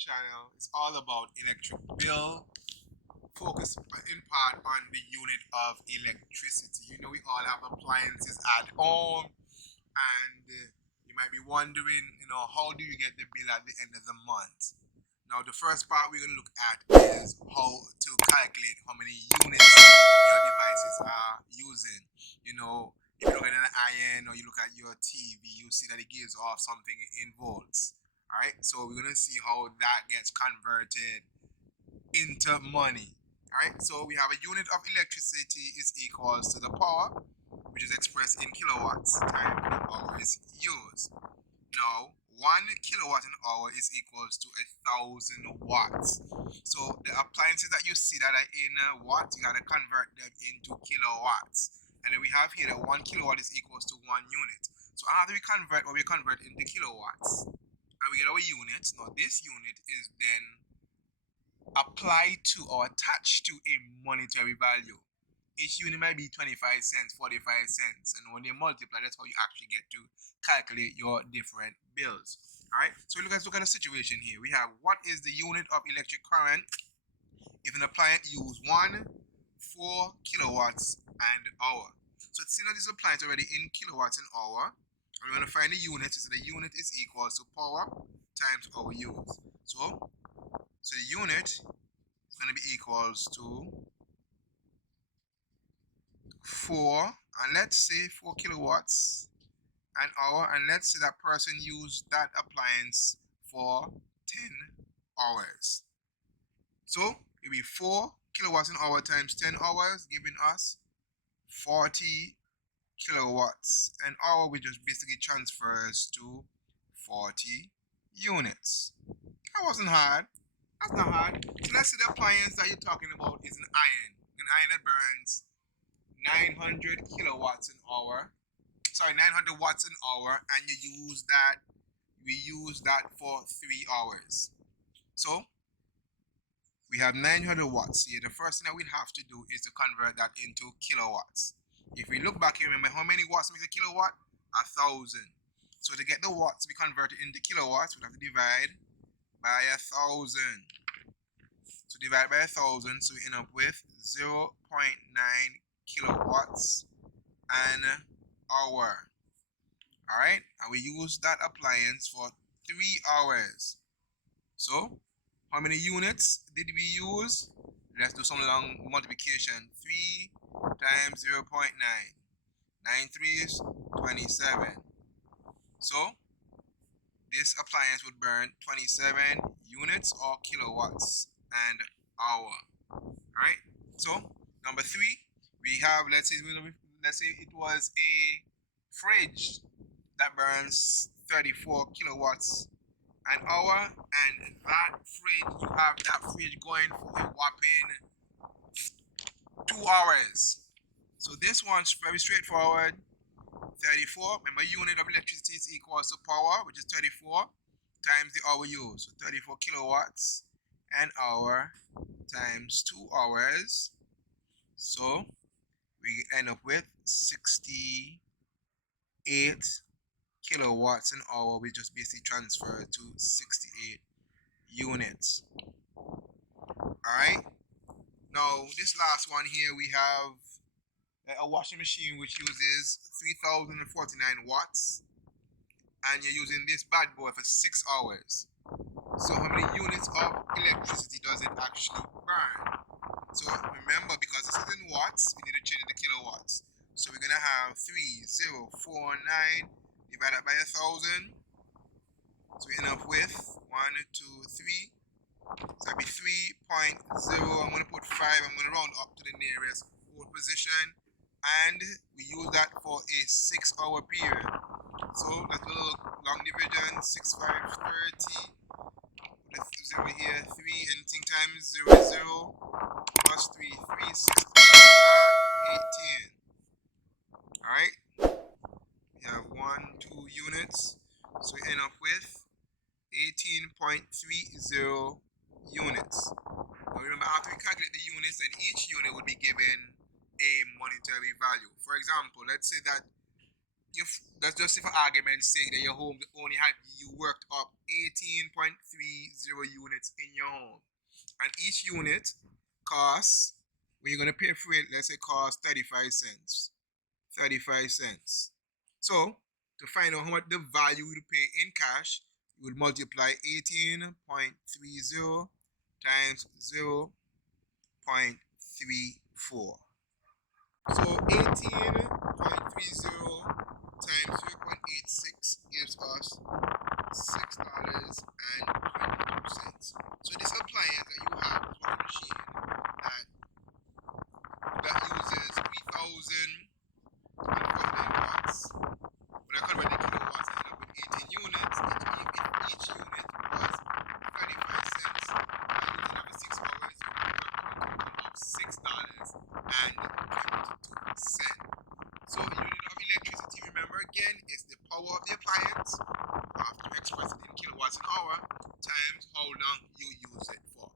channel is all about electric bill, focus in part on the unit of electricity. You know, we all have appliances at home, and you might be wondering, how do you get the bill at the end of the month? Now, the first part we're going to look at is how to calculate how many units your devices are using. If you look at an iron or you look at your TV, you see that it gives off something in volts. All right, so we're going to see how that gets converted into money. All right, so we have a unit of electricity is equals to the power, which is expressed in kilowatts, times the hours used. Now, 1 kilowatt an hour is equals to 1,000 watts. So the appliances that you see that are in watts, you gotta convert them into kilowatts. And then we have here that 1 kilowatt is equals to 1 unit. So after we convert what we convert into kilowatts, and we get our units. Now this unit is then applied to or attached to a monetary value. Each unit might be 25 cents, 45 cents, and when you multiply, that's how you actually get to calculate your different bills. All right, so let's look at the situation here. We have what is the unit of electric current if an appliance use 4 kilowatts an hour. So it's seen that this appliance already in kilowatts an hour. And we're going to find the unit. So the unit is equals to power times hour used. So the unit is going to be equals to 4, and let's say 4 kilowatts an hour, and let's say that person used that appliance for 10 hours. So it'll be 4 kilowatts an hour times 10 hours, giving us 40 kilowatts an hour, which just basically transfers to 40 units. That wasn't hard. That's not hard. So let's say the appliance that you're talking about is an iron that burns 900 kilowatts an hour. Sorry, 900 watts an hour, and we use that for 3 hours. So we have 900 watts here. The first thing that we'd have to do is to convert that into kilowatts. If we look back here, remember how many watts makes a kilowatt? 1,000. So to get the watts to be converted into kilowatts, we'd have to divide by 1,000. So divide by 1,000, so we end up with 0.9 kilowatts an hour. Alright, and we use that appliance for 3 hours. So how many units did we use? Let's do some long multiplication. 3 times 0.9. 9 3s 27. So this appliance would burn 27 units or kilowatts an hour. Alright, so number 3, we have, let's say it was a fridge that burns 34 kilowatts an hour, and that fridge, you have that fridge going for a whopping 2 hours. So this one's very straightforward. 34, remember, unit of electricity is equals to power, which is 34 times the hour used. So 34 kilowatts an hour times 2 hours. So we end up with 68 kilowatts an hour, which just basically transfer to 68 units. Alright, now this last one here, we have a washing machine which uses 3,049 watts, and you're using this bad boy for 6 hours. So how many units of electricity does it actually burn? So remember, because this is in watts, we need to change it to kilowatts. So we're gonna have 3049 divided by 1,000. So we end up with 1, 2, 3. So that'd be 3.0. I'm gonna put 5. I'm gonna round up to the nearest whole position, and we use that for a 6-hour period. So let's do a little long division. 6, 5, 30. Put a 0 here. 3 anything times 0 is 0. Plus 3, 3, 6, 18. Alright, we have 1, 2 units, so we end up with 18.30 units. Now remember, after we calculate the units, then each unit would be given a monetary value. For example, let's say that That's just for argument's sake that your home only had you worked up 18.30 units in your home, and each unit costs, when you're gonna pay for it, let's say cost 35 cents. 35 cents. So to find out how much the value you would pay in cash, you would multiply 18.30 times 0.34. So 18.30 times 0.86 gives us $6.22. So this appliance that you have, this washing machine that uses 3,049 watts. When I convert the kilowatts, I end up with 18 units. If each unit was 35 cents, and using every 6 hours, you would have a total of $6.22. So unit of electricity, remember again, is the power of the appliance, to express it in kilowatts an hour, times how long you use it for.